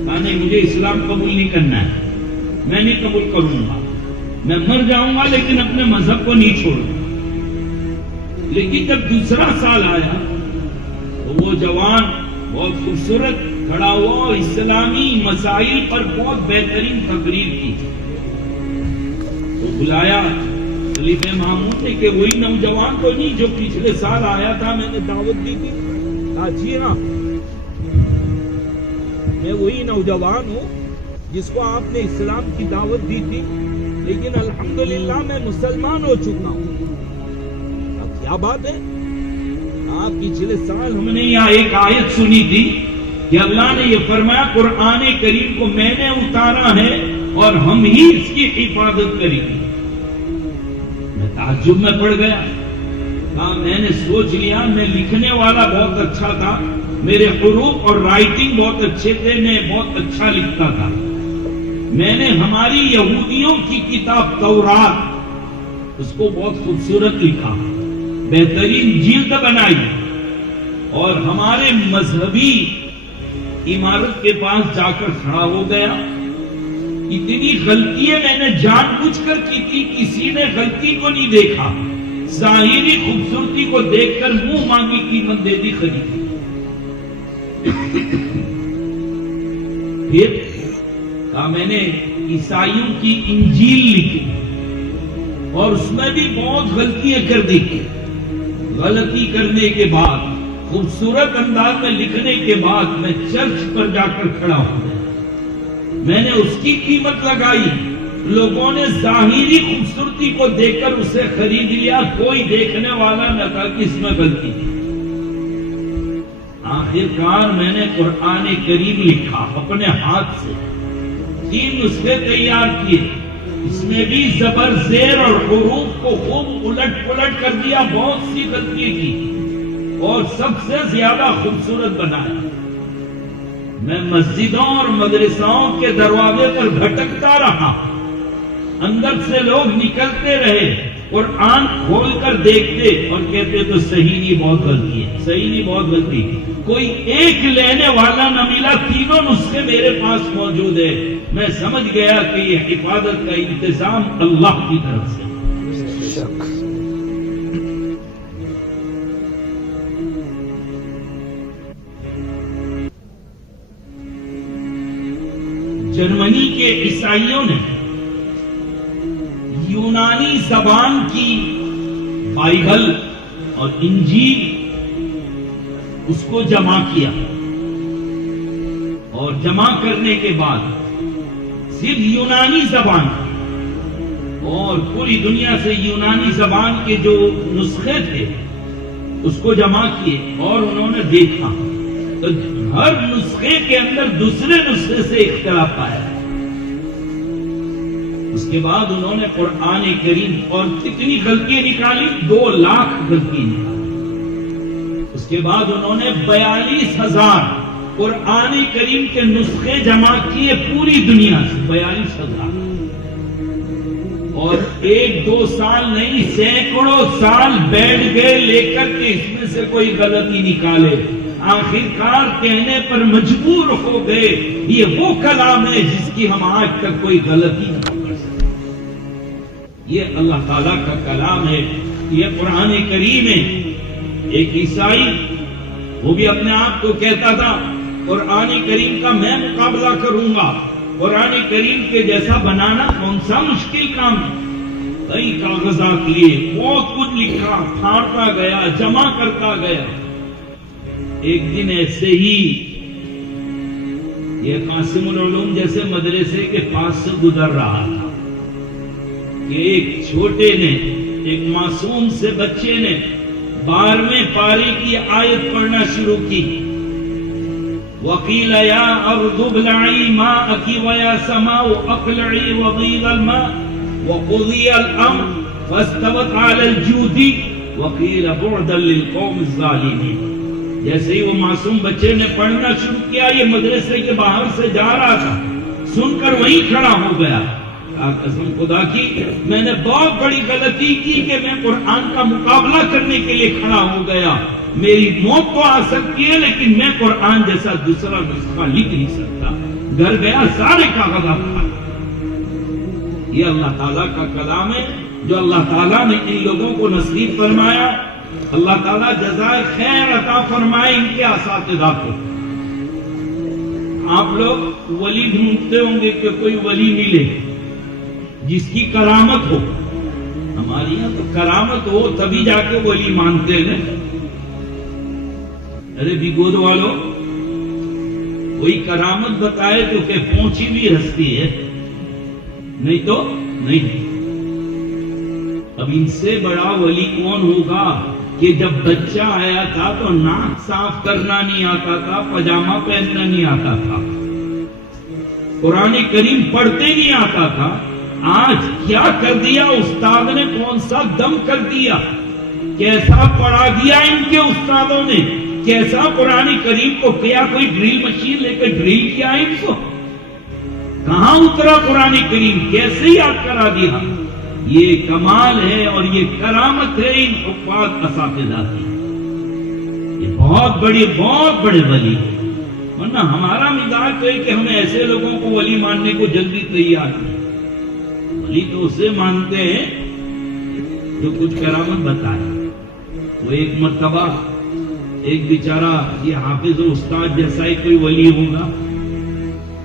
کہا نہیں، مجھے اسلام قبول نہیں کرنا ہے۔ میں نہیں قبول کروں گا، میں مر جاؤں گا لیکن اپنے مذہب کو نہیں چھوڑوں گا۔ لیکن جب دوسرا سال آیا تو وہ جوان بہت خوبصورت کھڑا ہوا اور اسلامی مسائل پر بہت بہترین تقریر کی۔ تو بلایا خلیفہ مامون نے کہ وہی نوجوان تو نہیں جو پچھلے سال آیا تھا، میں نے دعوت دی تھی؟ کہا جی ہاں، میں وہی نوجوان ہوں جس کو آپ نے اسلام کی دعوت دی تھی، لیکن الحمدللہ میں مسلمان ہو چکا ہوں۔ اب کیا بات ہے؟ آپ پچھلے سال ہم نے یہاں ایک آیت سنی تھی کہ اللہ نے یہ فرمایا قرآن کریم کو میں نے اتارا ہے اور ہم ہی اس کی حفاظت کریں گے۔ میں تعجب میں پڑ گیا، میں نے سوچ لیا میں لکھنے والا بہت اچھا تھا، میرے حروف اور رائٹنگ بہت اچھے تھے، میں بہت اچھا لکھتا تھا۔ میں نے ہماری یہودیوں کی کتاب تورات اس کو بہت خوبصورت لکھا، بہترین جلد بنائی، اور ہمارے مذہبی عمارت کے پاس جا کر کھڑا ہو گیا۔ اتنی غلطیاں میں نے جان بوجھ کر کی تھی، کسی نے غلطی کو نہیں دیکھا، ظاہری خوبصورتی کو دیکھ کر منہ مانگی قیمت دے دی، خریدی۔ پھر کہا میں نے عیسائیوں کی انجیل لکھی اور اس میں بھی بہت غلطیاں کر دی۔ غلطی کرنے کے بعد، خوبصورت انداز میں لکھنے کے بعد میں چرچ پر جا کر کھڑا ہوں، میں نے اس کی قیمت لگائی، لوگوں نے ظاہری خوبصورتی کو دیکھ کر اسے خرید لیا، کوئی دیکھنے والا نہ تھا کہ اس میں غلطی تھی۔ آخر کار میں نے قرآن کریم لکھا اپنے ہاتھ سے، 3 نسخے تیار کیے، اس میں بھی زبر زیر اور حروف کو خوب الٹ پلٹ کر دیا، بہت سی غلطی کی اور سب سے زیادہ خوبصورت بنایا۔ میں مسجدوں اور مدرسوں کے دروازے پر بھٹکتا رہا، اندر سے لوگ نکلتے رہے، قرآن کھول کر دیکھتے اور کہتے تو صحیح نہیں، بہت غلطی ہے، صحیح نہیں، بہت غلطی۔ کوئی ایک لینے والا نہ ملا، تینوں نسخے میرے پاس موجود ہے۔ میں سمجھ گیا کہ یہ حفاظت کا انتظام اللہ کی طرف سے۔ جرمنی کے عیسائیوں نے یونانی زبان کی بائبل اور انجیل اس کو جمع کیا، اور جمع کرنے کے بعد صرف یونانی زبان اور پوری دنیا سے یونانی زبان کے جو نسخے تھے اس کو جمع کیے، اور انہوں نے دیکھا تو ہر نسخے کے اندر دوسرے نسخے سے اختلاف پایا۔ اس کے بعد انہوں نے قرآن کریم اور کتنی غلطیاں نکالی، 2 لاکھ غلطیاں نکالی۔ اس کے بعد انہوں نے 42,000 قرآن کریم کے نسخے جمع کیے پوری دنیا سے، 42,000، اور 1-2 سال نہیں، سینکڑوں سال بیٹھ گئے لے کر کے اس میں سے کوئی غلطی نکالے۔ آخر کار کہنے پر مجبور ہو گئے یہ وہ کلام ہے جس کی ہم آج تک کوئی غلطی نہیں کر سکتے، یہ اللہ تعالیٰ کا کلام ہے، یہ قرآن کریم ہے۔ ایک عیسائی وہ بھی اپنے آپ کو کہتا تھا قرآن کریم کا میں مقابلہ کروں گا، قرآن کریم کے جیسا بنانا کون سا مشکل کام ہے۔ کئی کاغذات لیے، بہت کچھ لکھا، پھاڑتا گیا، جمع کرتا گیا۔ ایک دن ایسے ہی یہ قاسم العلوم جیسے مدرسے کے پاس سے گزر رہا تھا کہ ایک چھوٹے نے، ایک معصوم سے بچے نے 12ویں پارے کی آیت پڑھنا شروع کی۔ وَقِيلَ يَا أَرْضُ ابْلَعِي مَاءَكِ وَيَا سَمَاءُ أَقْلِعِي وَغِيضَ الْمَاءُ وَقُضِيَ الْأَمْرُ فَاسْتَوَتْ عَلَى الْجُودِ وَقِيلَ بُعْدًا لِلْقَوْمِ الظَّالِمِينَ۔ جیسے ہی وہ معصوم بچے نے پڑھنا شروع کیا، یہ مدرسے کے باہر سے جا رہا تھا، سن کر وہیں کھڑا ہو گیا۔ قسم خدا کی میں نے بہت بڑی غلطی کی کہ میں قرآن کا مقابلہ کرنے کے لیے کھڑا ہو گیا۔ میری موت تو آ سکتی ہے لیکن میں قرآن جیسا دوسرا نسخہ لکھ نہیں سکتا۔ گھر گیا، سارے کاغذات یہ اللہ تعالیٰ کا کلام ہے جو اللہ تعالیٰ نے ان لوگوں کو نصیب فرمایا. اللہ تعالیٰ جزائے خیر عطا فرمائے ان کے اساتذہ کو. آپ لوگ ولی ڈھونڈتے ہوں گے کہ کوئی ولی ملے جس کی کرامت ہو. ہمارے یہاں تو کرامت ہو تبھی جا کے ولی مانتے ہیں. ارے بگود والوں, کوئی کرامت بتائے تو کہ پہنچی بھی ہستی ہے, نہیں تو نہیں. اب ان سے بڑا ولی کون ہوگا کہ جب بچہ آیا تھا تو ناک صاف کرنا نہیں آتا تھا, پاجامہ پہننا نہیں آتا تھا, قرآن کریم پڑھتے نہیں آتا تھا. آج کیا کر دیا استاد نے, کون سا دم کر دیا, کیسا پڑھا دیا ان کے استادوں نے, کیسا قرآن کریم کو کیا. کوئی ڈرل مشین لے کے ڈرل کیا ان کو, کہاں اترا قرآن کریم, کیسے یاد کرا دیا. یہ کمال ہے اور یہ کرامت ہے ان حفاظ اساتذہ کی. یہ بہت بڑے ولی ہیں. ورنہ ہمارا مزاج تو ہے کہ ہم ایسے لوگوں کو ولی ماننے کو جلدی تیار ہیں. ولی تو اسے مانتے ہیں جو کچھ کرامت بتائے. وہ ایک مرتبہ ایک بیچارہ یہ حافظ و استاد جیسا ہی کوئی ولی ہوگا,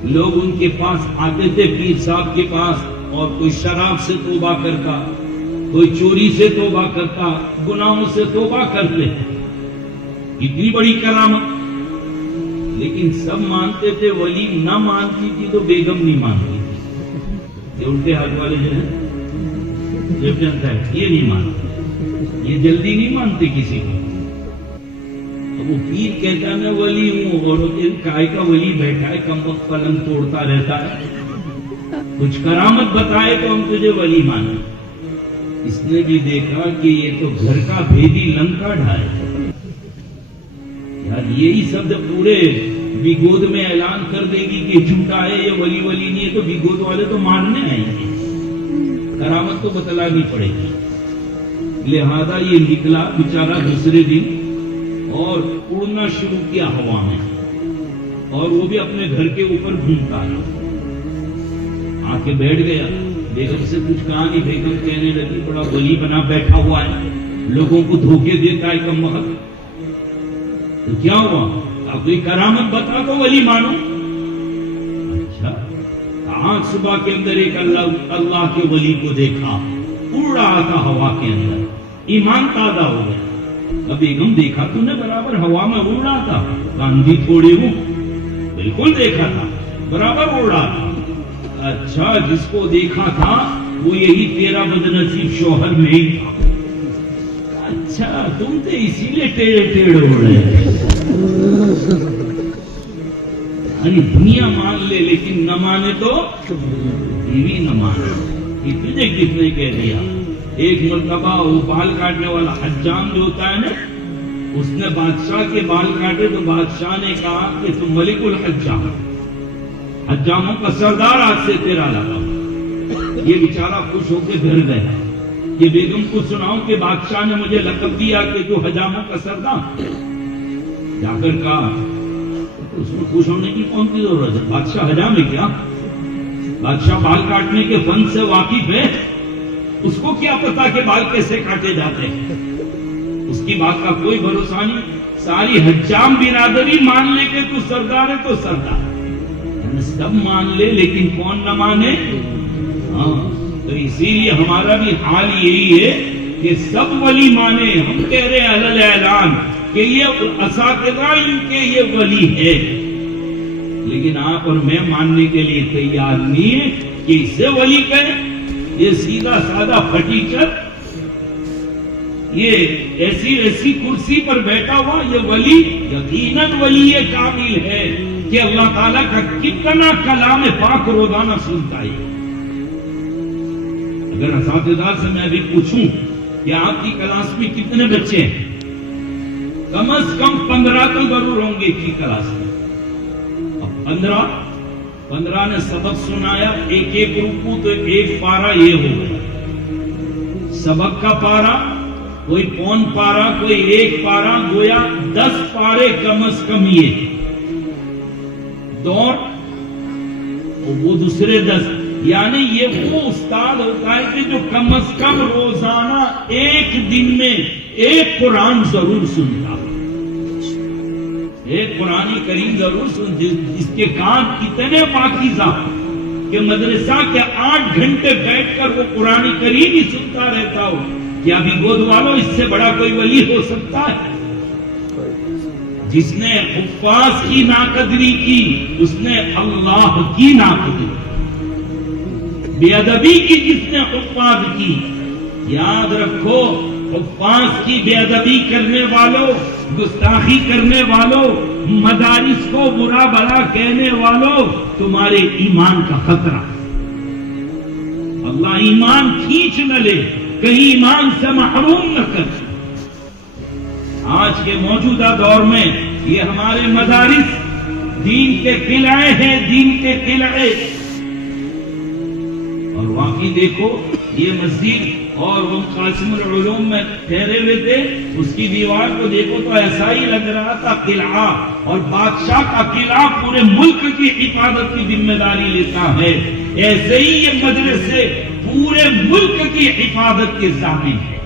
لوگ ان کے پاس آتے تھے پیر صاحب کے پاس, اور کوئی شراب سے توبہ کرتا, کوئی چوری سے توبہ کرتا, گناہوں سے توبہ کرتے. اتنی بڑی کرامت. لیکن سب مانتے تھے, ولی نہ مانتی تھی تو بیگم نہیں مانتی تھی. یہ الٹے ہاتھ والے جو ہیں یہ نہیں مانتے, یہ جلدی نہیں مانتے کسی کو. وہ پیر کہتا ہے میں ولی ہوں, اور کائے کا ولی بیٹھا ہے, کم وقت پلنگ توڑتا رہتا ہے, کچھ کرامت بتائے تو ہم تجھے ولی مانے. اس نے بھی دیکھا کہ یہ تو گھر کا بھیدی لنکا ڈھائے. یار یہی شبد پورے بگود میں اعلان کر دے گی کہ جھوٹا ہے, یہ ولی نہیں ہے, تو بگود والے تو ماننے آئیں گے, کرامت تو بتلانی پڑے گی. لہذا یہ نکلا بیچارہ دوسرے دن اور اڑنا شروع کیا ہوا میں, اور وہ بھی اپنے گھر کے اوپر گھومتا رہا. آ کے بیٹھ گیا, بیگم سے کچھ کہا نہیں. بیگم کہنے لگی بڑا ولی بنا بیٹھا ہوا ہے, لوگوں کو دھوکے دیتا ہے کم وقت. تو کیا ہوا, اب کوئی کرامت بتا تو ولی مانو. اچھا, آج صبح کے اندر ایک اللہ کے ولی کو دیکھا, اڑ رہا تھا ہوا کے اندر, ایمان تازہ ہو گیا. اب بیگم دیکھا تو نے برابر ہوا میں اڑ رہا تھا, گاندھی تھوڑی ہوں, بالکل دیکھا تھا برابر اڑ رہا تھا. اچھا, جس کو دیکھا تھا وہ یہی تیرا بدنصیب شوہر میں ہی تھا. اچھا, تم تو اسی لیے ٹیڑھے ہو رہے ہیں. دنیا مان لے لیکن نہ مانے تو بیوی نہ مانے. یہ تجھے کس نے کہہ دیا. ایک مرتبہ وہ بال کاٹنے والا حجام جو ہوتا ہے نا, اس نے بادشاہ کے بال کاٹے تو بادشاہ نے کہا کہ تم ملک الحجام, حجاموں کا سردار آج سے تیرا لگا. یہ بیچارہ خوش ہو کے گھر گیا. یہ بیگم کو سناؤ کہ بادشاہ نے مجھے لقب دیا کہ تو حجاموں کا سردار. جا کر کہا, اس میں خوش ہونے کی کون سی ضرورت ہے, بادشاہ حجام ہے کیا, بادشاہ بال کاٹنے کے فن سے واقف ہے, اس کو کیا پتا کہ بال کیسے کاٹے جاتے ہیں. اس کی بات کا کوئی بھروسہ نہیں. ساری حجام برادری مان لے کہ تو سردار ہے تو سردار, سب مان لے لیکن کون نہ مانے. ہاں, تو اسی لیے ہمارا بھی حال یہی ہے کہ سب ولی مانے. ہم کہہ رہے ہیں علل اعلان کہ یہ اساتذہ ان کے یہ ولی ہے, لیکن آپ اور میں ماننے کے لیے تیار نہیں ہے کہ اسے ولی کہیں. یہ سیدھا سادہ پھٹیچر, یہ ایسی کرسی پر بیٹھا ہوا یہ ولی یقیناً ولی کامل ہے کہ اللہ تعالیٰ کا کتنا کلام پاک روزانہ سنتا ہے. اگر اساتذہ سے میں بھی پوچھوں کہ آپ کی کلاس میں کتنے بچے ہیں, کم از کم 15 تو ضرور ہوں گے کی کلاس میں. اب 15 نے سبق سنایا, ایک رکوع تو ایک پارا یہ ہو گیا. سبق کا پارا کوئی پون پارا, کوئی ایک پارا, گویا 10 پارے کم از کم. یہ دور وہ دوسرے 10 یعنی یہ وہ استاد ہوتا ہے کہ جو کم از کم روزانہ ایک دن میں ایک قرآن ضرور سنتا ہے، ایک قرآن کریم ضرور سنتا، جس کے کان کتنے پاکیزہ کہ مدرسہ کے 8 گھنٹے بیٹھ کر وہ قرآن کریم ہی سنتا رہتا ہو. کیا بھی گود والوں اس سے بڑا کوئی ولی ہو سکتا ہے؟ جس نے حفاظ کی ناقدری کی اس نے اللہ کی ناقدری، بے ادبی کی جس نے حفاظ کی. یاد رکھو، حفاظ کی بے ادبی کرنے والوں، گستاخی کرنے والوں، مدارس کو برا بھلا کہنے والوں، تمہارے ایمان کا خطرہ. اللہ ایمان کھینچ نہ لے، کہیں ایمان سے محروم نہ کر. آج کے موجودہ دور میں یہ ہمارے مدارس دین کے قلعے ہیں، دین کے قلعے. اور واقعی دیکھو یہ مسجد اور وہ قاسم العلوم میں ٹھہرے ہوئے تھے، اس کی دیوار کو دیکھو تو ایسا ہی لگ رہا تھا قلعہ، اور بادشاہ کا قلعہ پورے ملک کی حفاظت کی ذمہ داری لیتا ہے. ایسے ہی یہ مدرسے پورے ملک کی حفاظت کے ضامن ہے.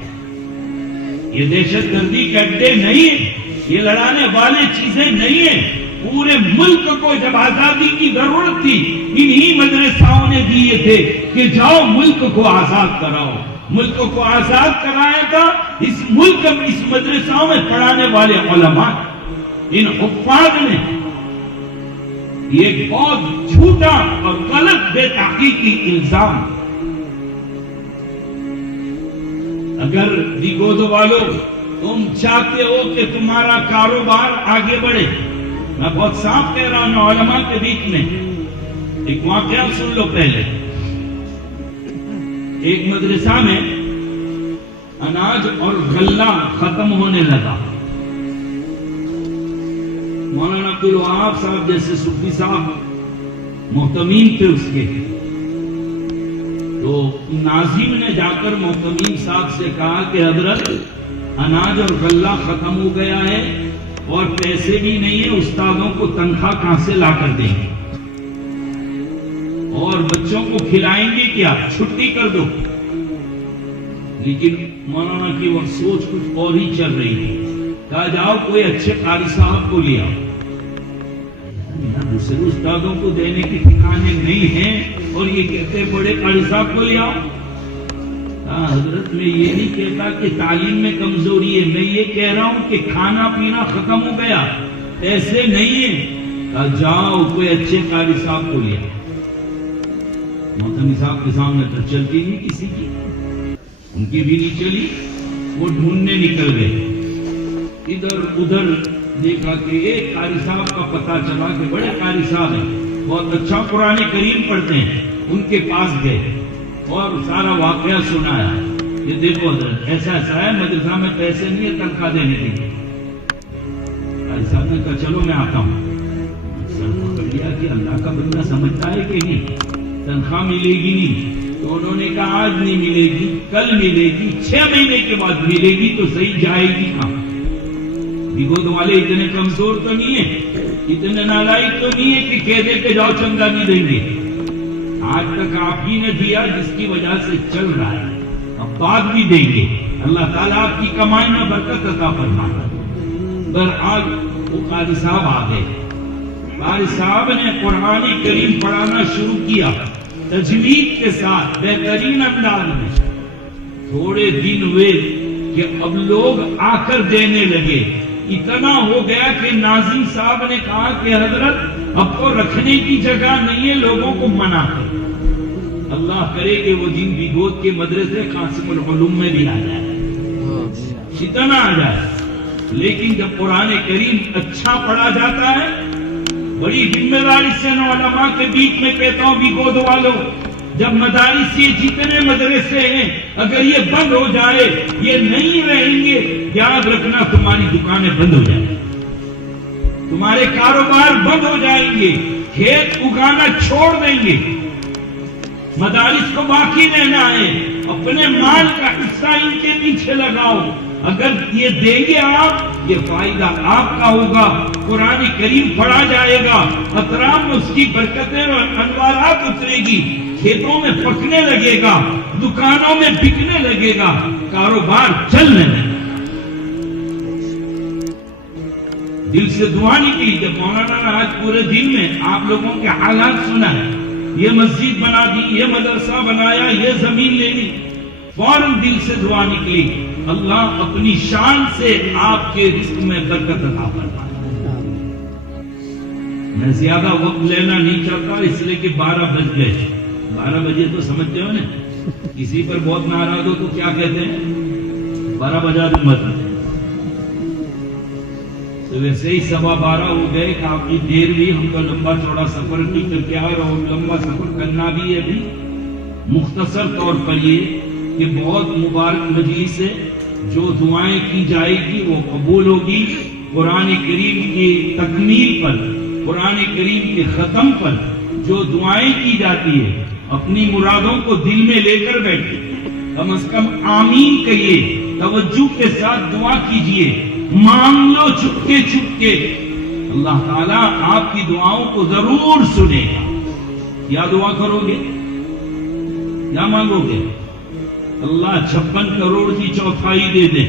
یہ دہشت گردی کے اڈے نہیں ہیں، یہ لڑانے والے چیزیں نہیں ہیں. پورے ملک کو جب آزادی کی ضرورت تھی انہی مدرسوں نے دیے تھے کہ جاؤ ملک کو آزاد کراؤ. ملک کو آزاد کرایا تھا اس ملک میں، اس مدرسوں میں پڑھانے والے علماء، ان حفاظ نے. یہ ایک بہت جھوٹا اور غلط بے تحقیقی الزام. اگر دیگودو والوں تم چاہتے ہو کہ تمہارا کاروبار آگے بڑھے، میں بہت صاف کہہ رہا ہوں علماء کے بیچ میں ایک واقعہ سن لو. پہلے ایک مدرسہ میں اناج اور غلہ ختم ہونے لگا. مولانا عبد الوہاب صاحب جیسے صوفی صاحب محتمین تھے اس کے، تو ناظم نے جا کر محتمین صاحب سے کہا کہ حضرت اناج اور غلہ ختم ہو گیا ہے اور پیسے بھی نہیں ہیں، استادوں کو تنخواہ کہاں سے لا کر دیں گے اور بچوں کو کھلائیں گے کیا، چھٹی کر دو. لیکن مولانا کی وہ سوچ کچھ اور ہی چل رہی تھی. کہا جاؤ کوئی اچھے قاری صاحب کو لے آؤ. دوسرے استادوں کو دینے کی ٹھکانے نہیں ہیں اور یہ کہتے بڑے قاری صاحب کو لے آؤ. حضرت میں یہ نہیں کہتا کہ تعلیم میں کمزوری ہے، میں یہ کہہ رہا ہوں کہ کھانا پینا ختم ہو گیا، ایسے نہیں ہے. جاؤ کوئی اچھے قاری صاحب کو لے. محتمی صاحب کے سامنے تو چلتی نہیں کسی کی، ان کی بھی نہیں چلی. وہ ڈھونڈنے نکل گئے، ادھر ادھر دیکھا کہ ایک قاری صاحب کا پتہ چلا کہ بڑے قاری صاحب ہیں، بہت اچھا قرآن کریم پڑھتے ہیں. ان کے پاس گئے اور سارا واقعہ سنایا. یہ دیکھو حضرت ایسا ایسا ہے، مدرسہ میں پیسے نہیں ہے تنخواہ دینے کے لیے. قاری صاحب نے کہا چلو میں آتا ہوں. سر پکڑ لیا کہ اللہ کا بندہ سمجھتا ہے کہ نہیں تنخواہ ملے گی نہیں. تو انہوں نے کہا آج نہیں ملے گی، کل ملے گی، 6 مہینے کے بعد ملے گی. تو صحیح جائے گی کہاں؟ دیگود والے اتنے کمزور تو نہیں ہیں، اتنے نالائق تو نہیں ہے کہ کہہ دے کہ جاؤ چندہ نہیں دیں گے. آج تک آپ ہی نے دیا جس کی وجہ سے چل رہا ہے، اب بعد بھی دیں گے. اللہ تعالیٰ آپ کی کمائی میں برکت عطا فرمائے. برحال وہ قاری صاحب آ گئے. قاری صاحب نے قرآن کریم پڑھانا شروع کیا تجوید کے ساتھ بہترین انداز میں. تھوڑے دن ہوئے کہ اب لوگ آ کر دینے لگے. اتنا ہو گیا کہ ناظم صاحب نے کہا کہ حضرت اب تو رکھنے کی جگہ نہیں ہے، لوگوں کو منع کر. اللہ کرے کہ وہ دن دیگود کے مدرسے قاسم العلوم میں بھی آ جائے، اتنا آ جائے. لیکن جب قرآن کریم اچھا پڑھا جاتا ہے، بڑی ذمہ داری سے علماء کے بیچ میں کہتا ہوں دیگود والوں، جب مدارس یہ جتنے مدرسے ہیں اگر یہ بند ہو جائے، یہ نہیں رہیں گے، یاد رکھنا تمہاری دکانیں بند ہو جائیں گی، تمہارے کاروبار بند ہو جائیں گے، کھیت اگانا چھوڑ دیں گے. مدارس کو باقی رہنا ہے، اپنے مال کا حصہ ان کے پیچھے لگاؤ. اگر یہ دیں گے آپ، یہ فائدہ آپ کا ہوگا. قرآن کریم پڑھا جائے گا، اطراف میں اس کی برکتیں اور انوارات اترے گی. کھیتوں میں پکنے لگے گا، دکانوں میں بکنے لگے گا، کاروبار چلنے لگے گا۔ دل سے دعا نکلی کہ مولانا نے آج پورے دن میں آپ لوگوں کے حالات سنا ہے، یہ مسجد بنا دی، یہ مدرسہ بنایا، یہ زمین لے لی، فوراً دل سے دعا نکلی اللہ اپنی شان سے آپ کے رزق میں برکت عطا فرمائے۔ میں زیادہ وقت لینا نہیں چاہتا اس لیے کہ 12 بج گئے۔ 12 بجے تو سمجھتے ہو نا، کسی پر بہت ناراض ہو تو کیا کہتے ہیں 12 بجا تو مت، تو ویسے ہی 12:15 ہو گئے کہ آپ کی دیر ہوئی، ہم تو لمبا چوڑا سفر نہیں کر کے آئے، اور لمبا سفر کرنا بھی ہے بھی۔ مختصر طور پر یہ کہ بہت مبارک مجلس ہے، جو دعائیں کی جائے گی وہ قبول ہوگی۔ قرآن کریم کی تکمیل پر، قرآن کریم کے ختم پر جو دعائیں کی جاتی ہے، اپنی مرادوں کو دل میں لے کر بیٹھے، کم از کم آمین کہیے، توجہ کے ساتھ دعا کیجئے، مانگ لو چھپکے چھپکے، اللہ تعالیٰ آپ کی دعاؤں کو ضرور سنے گا۔ کیا دعا کرو گے، کیا مانگو گے؟ اللہ 56 کروڑ کی چوتھائی دے دے۔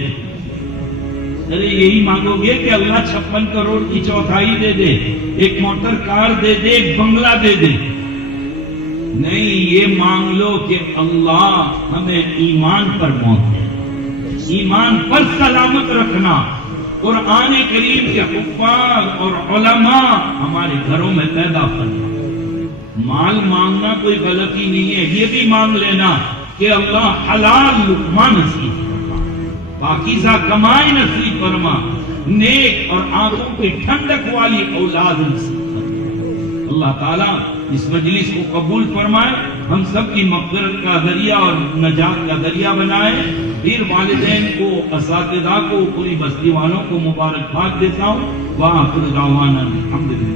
ارے یہی مانگو گے کہ اللہ 56 کروڑ کی چوتھائی دے دے، ایک موٹر کار دے دے، ایک بنگلہ دے دے؟ نہیں، یہ مانگ لو کہ اللہ ہمیں ایمان پر موت دے، ایمان پر سلامت رکھنا، قرآن کریم کے حفاظ اور علماء ہمارے گھروں میں پیدا کرنا۔ مال مانگنا کوئی غلطی نہیں ہے، یہ بھی مانگ لینا کہ اللہ حلال لقمہ نصیب فرما، پاکیزہ کمائی نصیب فرما، نیک اور آنکھوں کی ٹھنڈک والی اولاد نصیب فرما۔ اللہ تعالیٰ اس مجلس کو قبول فرمائے، ہم سب کی مغفرت کا ذریعہ اور نجات کا ذریعہ بنائے۔ پھر والدین کو، اساتذہ کو، پوری بستی والوں کو مبارکباد دیتا ہوں۔ وآخر دعوانا الحمدللہ۔